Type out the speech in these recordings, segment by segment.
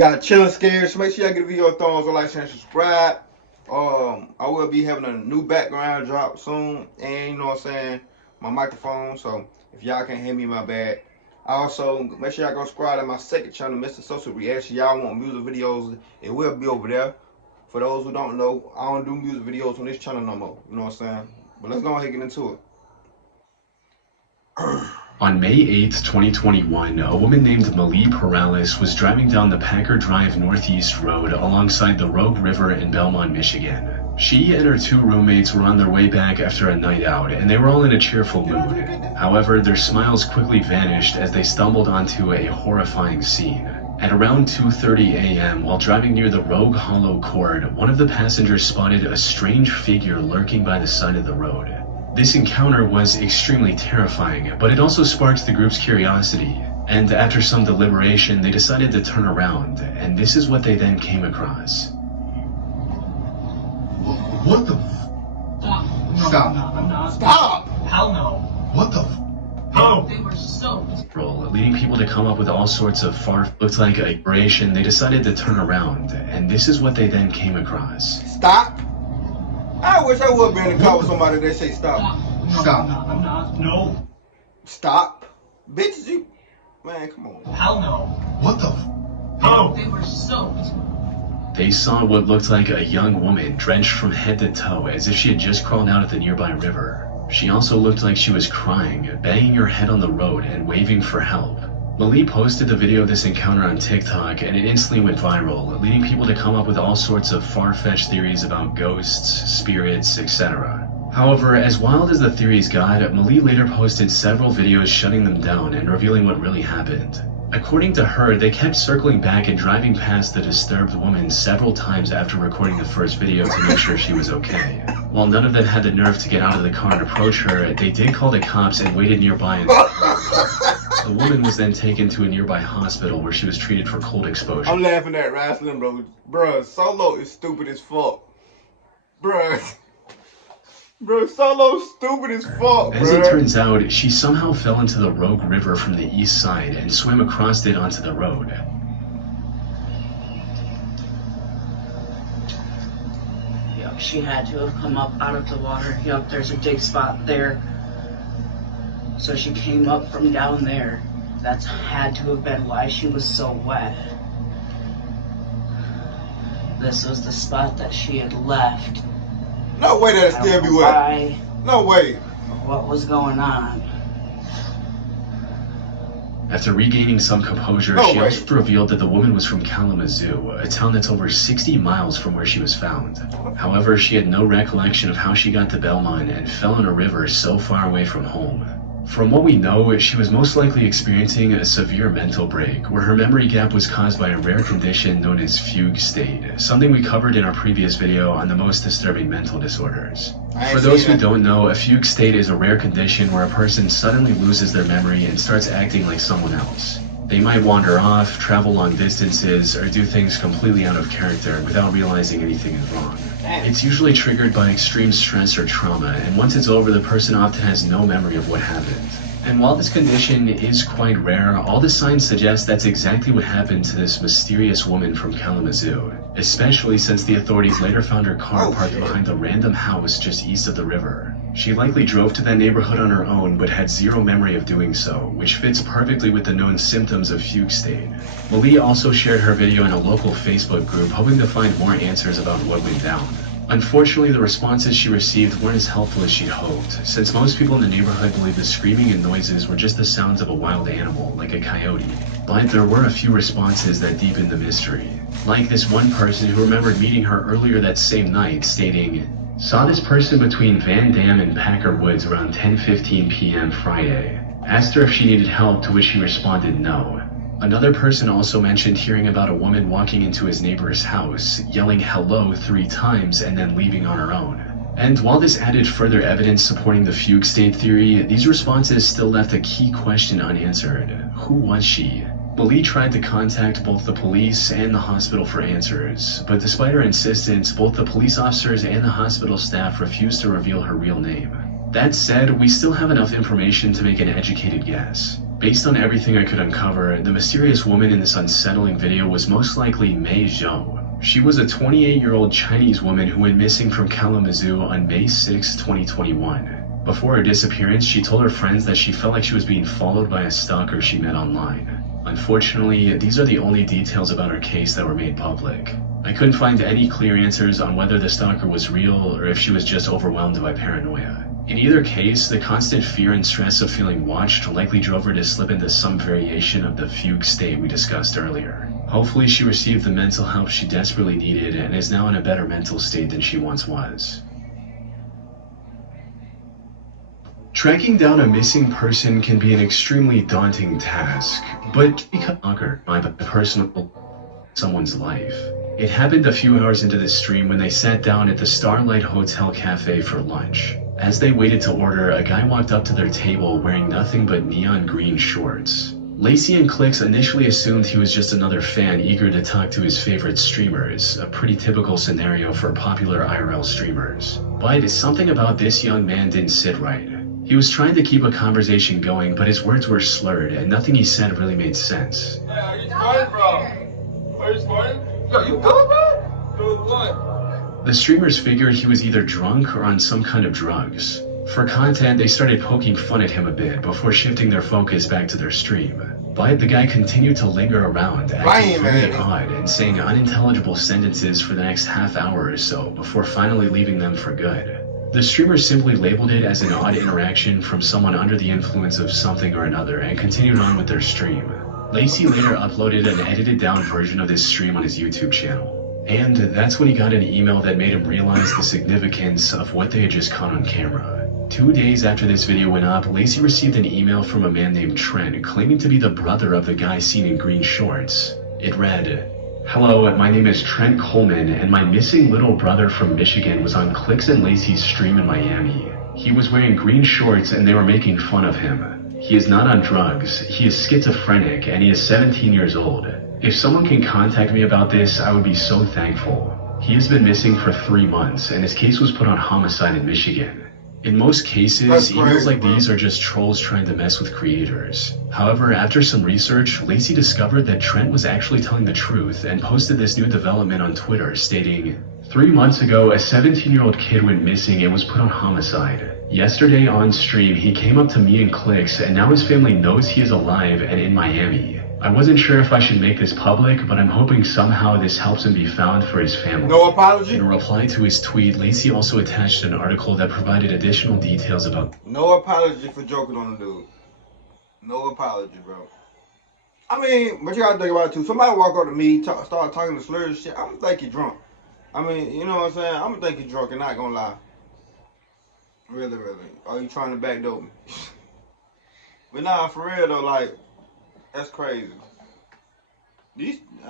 got Chilling Scared. So make sure y'all give the video a thumbs up, like, share, and subscribe. I will be having a new background drop soon, and you know what I'm saying, my microphone. So if y'all can't hear me, my bad. Also, make sure y'all go subscribe to my second channel, Mr. Social Reaction. Y'all want music videos, it will be over there. For those who don't know, I don't do music videos on this channel no more. You know what I'm saying? But let's go ahead and get into it. On May 8th, 2021, a woman named Malie Perales was driving down the Packer Drive Northeast Road alongside the Rogue River in Belmont, Michigan. She and her two roommates were on their way back after a night out, and they were all in a cheerful mood. However, their smiles quickly vanished as they stumbled onto a horrifying scene. At around 2:30 a.m., while driving near the Rogue Hollow Court, one of the passengers spotted a strange figure lurking by the side of the road. This encounter was extremely terrifying, but it also sparked the group's curiosity, and after some deliberation, they decided to turn around, and this is what they then came across. What the Stop. No, Stop! hell no. What the Oh. They were soaked. Leading people to come up with all sorts of looked like a vibration. They decided to turn around, and this is what they then came across. Stop! I wish I would be in the car with somebody that say stop. Stop. No. Stop. Bitches, you... Man, come on. Hell no. What the Oh. They were soaked. They saw what looked like a young woman drenched from head to toe as if she had just crawled out of the nearby river. She also looked like she was crying, banging her head on the road and waving for help. Malie posted the video of this encounter on TikTok, and it instantly went viral, leading people to come up with all sorts of far-fetched theories about ghosts, spirits, etc. However, as wild as the theories got, Malie later posted several videos shutting them down and revealing what really happened. According to her, they kept circling back and driving past the disturbed woman several times after recording the first video to make sure she was okay. While none of them had the nerve to get out of the car and approach her, they did call the cops and waited nearby. The woman was then taken to a nearby hospital where she was treated for cold exposure. I'm laughing at wrestling, bro. Bruh, Solo is stupid as fuck. Bruh. Bro, Solo's stupid as fuck, As it turns out, she somehow fell into the Rogue River from the east side and swam across it onto the road. Yep, she had to have come up out of the water. Yep, there's a dig spot there. So she came up from down there. That's had to have been why she was so wet. This was the spot that she had left. No way that'd still be wet. No way. What was going on? After regaining some composure, she also revealed that the woman was from Kalamazoo, a town that's over 60 miles from where she was found. However, she had no recollection of how she got to Belmont and fell in a river so far away from home. From what we know, she was most likely experiencing a severe mental break, where her memory gap was caused by a rare condition known as fugue state, something we covered in our previous video on the most disturbing mental disorders. For those who don't know, a fugue state is a rare condition where a person suddenly loses their memory and starts acting like someone else. They might wander off, travel long distances, or do things completely out of character without realizing anything is wrong. It's usually triggered by extreme stress or trauma, and once it's over, the person often has no memory of what happened. And while this condition is quite rare, all the signs suggest that's exactly what happened to this mysterious woman from Kalamazoo, especially since the authorities later found her car parked behind a random house just east of the river. She likely drove to that neighborhood on her own, but had zero memory of doing so, which fits perfectly with the known symptoms of fugue state. Malie also shared her video in a local Facebook group, hoping to find more answers about what went down. Unfortunately, the responses she received weren't as helpful as she'd hoped, since most people in the neighborhood believe the screaming and noises were just the sounds of a wild animal, like a coyote. But there were a few responses that deepened the mystery. Like this one person who remembered meeting her earlier that same night, stating, "Saw this person between Van Dam and Packer Woods around 10:15 p.m. Friday. Asked her if she needed help, to which she responded no." Another person also mentioned hearing about a woman walking into his neighbor's house, yelling hello 3 times and then leaving on her own. And while this added further evidence supporting the fugue state theory, these responses still left a key question unanswered. Who was she? Malie tried to contact both the police and the hospital for answers, but despite her insistence, both the police officers and the hospital staff refused to reveal her real name. That said, we still have enough information to make an educated guess. Based on everything I could uncover, the mysterious woman in this unsettling video was most likely Mei Zhou. She was a 28-year-old Chinese woman who went missing from Kalamazoo on May 6, 2021. Before her disappearance, she told her friends that she felt like she was being followed by a stalker she met online. Unfortunately, these are the only details about her case that were made public. I couldn't find any clear answers on whether the stalker was real or if she was just overwhelmed by paranoia. In either case, the constant fear and stress of feeling watched likely drove her to slip into some variation of the fugue state we discussed earlier. Hopefully she received the mental help she desperately needed and is now in a better mental state than she once was. Tracking down a missing person can be an extremely daunting task, but because my personal someone's life. It happened a few hours into the stream when they sat down at the Starlight Hotel Cafe for lunch. As they waited to order, a guy walked up to their table wearing nothing but neon green shorts. Lacey and Clicks initially assumed he was just another fan eager to talk to his favorite streamers, a pretty typical scenario for popular IRL streamers. But something about this young man didn't sit right. He was trying to keep a conversation going, but his words were slurred and nothing he said really made sense. Hey, are you smarting, bro? Are you smarting? Yo, you good, bro? Good what? The streamers figured he was either drunk or on some kind of drugs. For content, they started poking fun at him a bit before shifting their focus back to their stream. But the guy continued to linger around, acting very odd and saying unintelligible sentences for the next half hour or so before finally leaving them for good. The streamers simply labeled it as an odd interaction from someone under the influence of something or another and continued on with their stream. Lacey later uploaded an edited down version of this stream on his YouTube channel. And that's when he got an email that made him realize the significance of what they had just caught on camera. 2 days after this video went up, Lacey received an email from a man named Trent claiming to be the brother of the guy seen in green shorts. It read, "Hello, my name is Trent Coleman, and my missing little brother from Michigan was on Clicks and Lacey's stream in Miami. He was wearing green shorts and they were making fun of him. He is not on drugs, he is schizophrenic, and he is 17 years old. If someone can contact me about this, I would be so thankful. He has been missing for 3 months, and his case was put on homicide in Michigan." In most cases, emails like these are just trolls trying to mess with creators. However, after some research, Lacey discovered that Trent was actually telling the truth and posted this new development on Twitter stating, "3 months ago, a 17-year-old kid went missing and was put on homicide. Yesterday on stream, he came up to me and Clicks, and now his family knows he is alive and in Miami. I wasn't sure if I should make this public, but I'm hoping somehow this helps him be found for his family." No apology? In a reply to his tweet, Lacey also attached an article that provided additional details about No apology for joking on the dude. No apology, bro. I mean, but you gotta think about it too. Somebody walk up to me, start talking to slurs and shit, I'm gonna think he drunk. I mean, you know what I'm saying? I'm gonna think he drunk and not gonna lie. Really, really. Are you trying to backdoor me? But nah, for real though, like, that's crazy.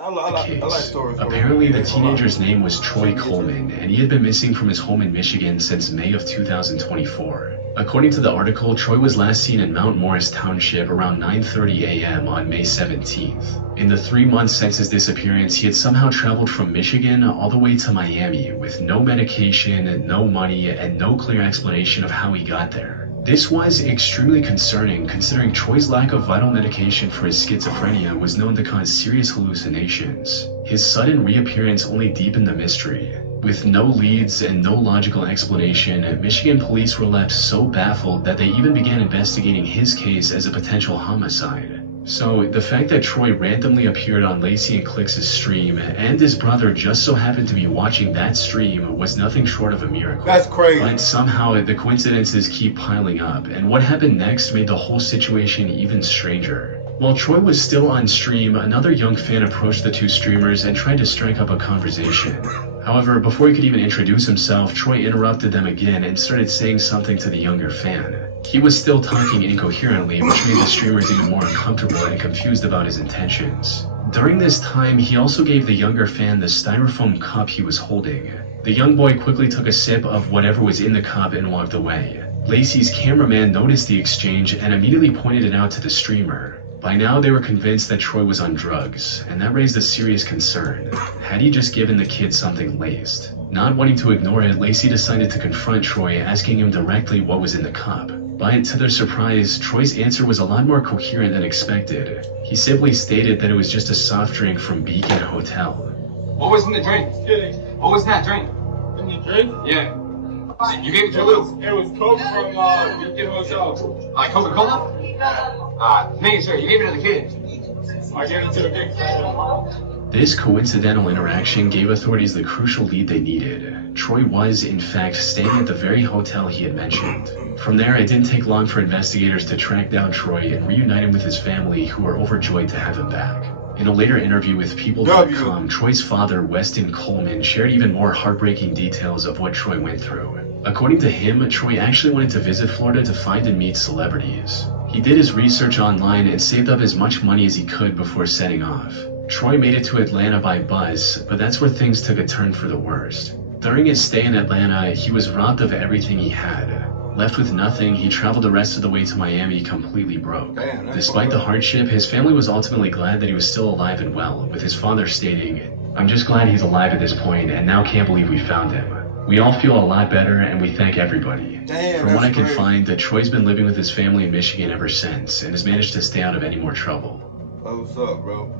I like stories. Apparently, the teenager's name was Troy Coleman, and he had been missing from his home in Michigan since May of 2024. According to the article, Troy was last seen in Mount Morris Township around 9:30 a.m. on May 17th. In the 3 months since his disappearance, he had somehow traveled from Michigan all the way to Miami with no medication, no money, and no clear explanation of how he got there. This was extremely concerning considering Troy's lack of vital medication for his schizophrenia was known to cause serious hallucinations. His sudden reappearance only deepened the mystery. With no leads and no logical explanation, Michigan police were left so baffled that they even began investigating his case as a potential homicide. So the fact that Troy randomly appeared on Lacey and Clicks' stream and his brother just so happened to be watching that stream was nothing short of a miracle. That's crazy. But somehow the coincidences keep piling up, and what happened next made the whole situation even stranger. While Troy was still on stream, another young fan approached the two streamers and tried to strike up a conversation. However, before he could even introduce himself, Troy interrupted them again and started saying something to the younger fan. He was still talking incoherently, which made the streamers even more uncomfortable and confused about his intentions. During this time, he also gave the younger fan the styrofoam cup he was holding. The young boy quickly took a sip of whatever was in the cup and walked away. Lacey's cameraman noticed the exchange and immediately pointed it out to the streamer. By now, they were convinced that Troy was on drugs, and that raised a serious concern. Had he just given the kid something laced? Not wanting to ignore it, Lacey decided to confront Troy, asking him directly what was in the cup. But to their surprise, Troy's answer was a lot more coherent than expected. He simply stated that it was just a soft drink from Beacon Hotel. What was in the drink? What was in that drink? In the drink? Yeah. You gave it to Lou. It was Coke from Beacon Hotel. Like Coca-Cola? Making sure you gave it to the kid. I gave it to the big friend. This coincidental interaction gave authorities the crucial lead they needed. Troy was, in fact, staying at the very hotel he had mentioned. From there, it didn't take long for investigators to track down Troy and reunite him with his family, who were overjoyed to have him back. In a later interview with People.com, Troy's father, Weston Coleman, shared even more heartbreaking details of what Troy went through. According to him, Troy actually wanted to visit Florida to find and meet celebrities. He did his research online and saved up as much money as he could before setting off. Troy made it to Atlanta by bus, but that's where things took a turn for the worst. During his stay in Atlanta, he was robbed of everything he had. Left with nothing, he traveled the rest of the way to Miami completely broke. Despite the hardship, his family was ultimately glad that he was still alive and well, with his father stating, "I'm just glad he's alive at this point and now can't believe we found him. We all feel a lot better and we thank everybody." From what I can find, Troy's been living with his family in Michigan ever since and has managed to stay out of any more trouble. What's up, bro?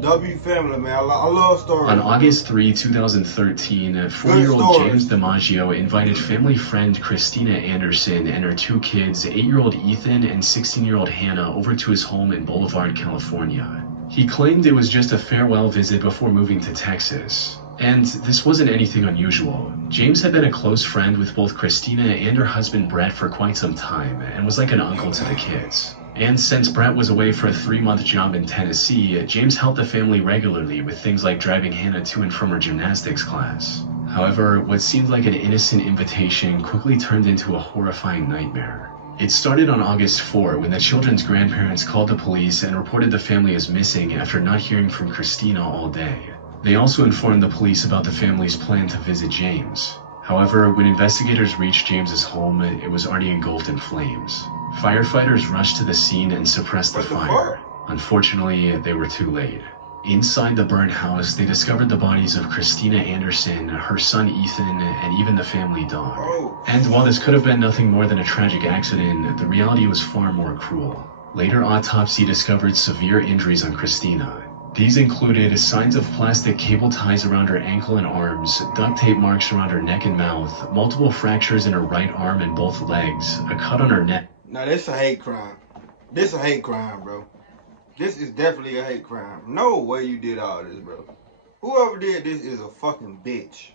W family, man. I love stories. On August 3, 2013, 4-year-old James DiMaggio invited family friend Christina Anderson and her 2 kids, 8-year-old Ethan and 16-year-old Hannah, over to his home in Boulevard, California. He claimed it was just a farewell visit before moving to Texas. And this wasn't anything unusual. James had been a close friend with both Christina and her husband Brett for quite some time, and was like an uncle to the kids. And since Brett was away for a 3-month job in Tennessee, James helped the family regularly with things like driving Hannah to and from her gymnastics class. However, what seemed like an innocent invitation quickly turned into a horrifying nightmare. It started on August 4 when the children's grandparents called the police and reported the family as missing after not hearing from Christina all day. They also informed the police about the family's plan to visit James. However, when investigators reached James's home, it was already engulfed in flames. Firefighters rushed to the scene and suppressed the fire. Unfortunately, they were too late. Inside the burnt house, they discovered the bodies of Christina Anderson, her son Ethan, and even the family dog. And while this could have been nothing more than a tragic accident, the reality was far more cruel. Later autopsy discovered severe injuries on Christina. These included signs of plastic cable ties around her ankle and arms, duct tape marks around her neck and mouth, multiple fractures in her right arm and both legs, a cut on her neck. Now this a hate crime. This a hate crime, bro. This is definitely a hate crime. No way you did all this, bro. Whoever did this is a fucking bitch.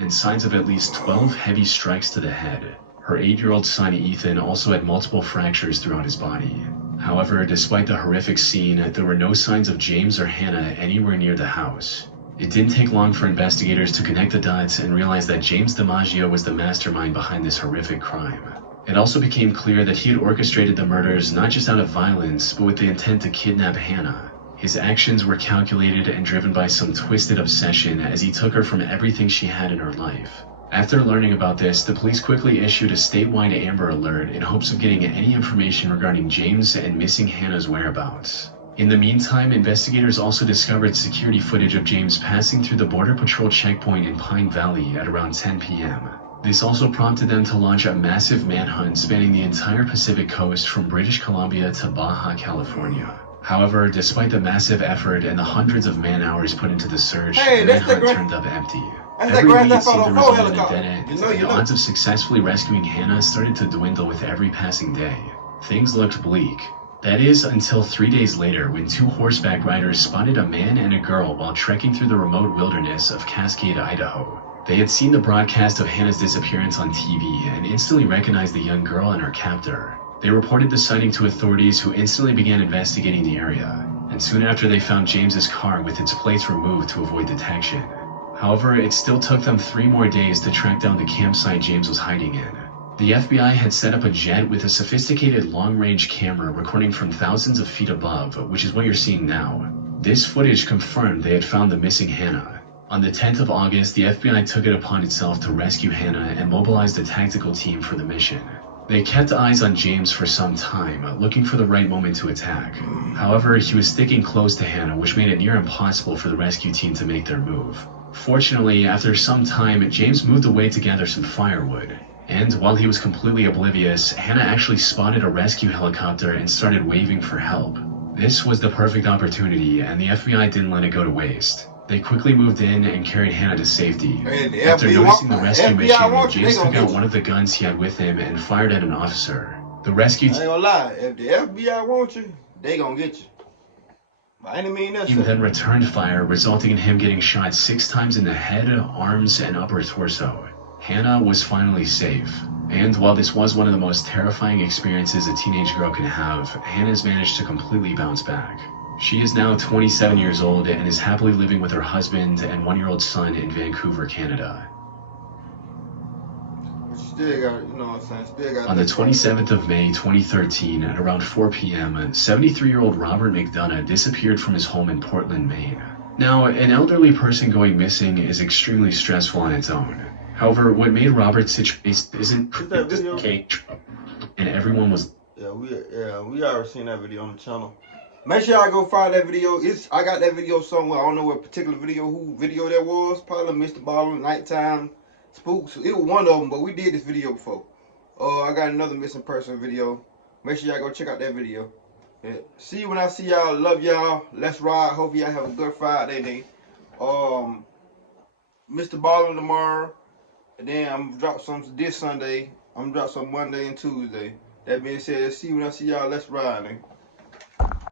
And signs of at least 12 heavy strikes to the head. Her 8-year-old son Ethan also had multiple fractures throughout his body. However, despite the horrific scene, there were no signs of James or Hannah anywhere near the house. It didn't take long for investigators to connect the dots and realize that James DiMaggio was the mastermind behind this horrific crime. It also became clear that he had orchestrated the murders not just out of violence, but with the intent to kidnap Hannah. His actions were calculated and driven by some twisted obsession as he took her from everything she had in her life. After learning about this, the police quickly issued a statewide Amber Alert in hopes of getting any information regarding James and missing Hannah's whereabouts. In the meantime, investigators also discovered security footage of James passing through the Border Patrol checkpoint in Pine Valley at around 10 p.m. This also prompted them to launch a massive manhunt spanning the entire Pacific coast from British Columbia to Baja, California. However, despite the massive effort and the hundreds of man-hours put into the search, the manhunt turned up empty. Every week it seemed to result in a dead end. The odds of successfully rescuing Hannah started to dwindle with every passing day. Things looked bleak. That is, until 3 days later, when 2 horseback riders spotted a man and a girl while trekking through the remote wilderness of Cascade, Idaho. They had seen the broadcast of Hannah's disappearance on TV and instantly recognized the young girl and her captor. They reported the sighting to authorities, who instantly began investigating the area, and soon after they found James's car with its plates removed to avoid detection. However, it still took them 3 more days to track down the campsite James was hiding in. The FBI had set up a jet with a sophisticated long-range camera recording from thousands of feet above, which is what you're seeing now. This footage confirmed they had found the missing Hannah. On the 10th of August, the FBI took it upon itself to rescue Hannah and mobilized a tactical team for the mission. They kept eyes on James for some time, looking for the right moment to attack. However, he was sticking close to Hannah, which made it near impossible for the rescue team to make their move. Fortunately, after some time, James moved away to gather some firewood. And while he was completely oblivious, Hannah actually spotted a rescue helicopter and started waving for help. This was the perfect opportunity, and the FBI didn't let it go to waste. They quickly moved in and carried Hannah to safety. After noticing the rescue mission, James took out one of the guns he had with him and fired at an officer. The rescue team... I ain't gonna lie, if the FBI want you, they gonna get you. By any means necessary. He then returned fire, resulting in him getting shot 6 times in the head, arms, and upper torso. Hannah was finally safe. And while this was one of the most terrifying experiences a teenage girl can have, Hannah's managed to completely bounce back. She is now 27 years old and is happily living with her husband and 1-year-old son in Vancouver, Canada. Still got, you know what I'm saying? Still got. On the 27th of May 2013, at around 4 p.m., 73-year-old Robert McDonough disappeared from his home in Portland, Maine. Now, an elderly person going missing is extremely stressful on its own. However, what made Robert's situation isn't cake, and everyone was. Yeah, we already seen that video on the channel. Make sure y'all go find that video. I got that video somewhere. I don't know what particular video, that was. Probably Mr. Ballin' Nighttime Spooks. It was one of them, but we did this video before. I got another missing person video. Make sure y'all go check out that video. Yeah. See you when I see y'all. Love y'all. Let's ride. Hope y'all have a good Friday day. Mr. Ballin' tomorrow. And then I'm gonna drop some this Sunday. I'm gonna drop some Monday and Tuesday. That being said, see you when I see y'all. Let's ride, man.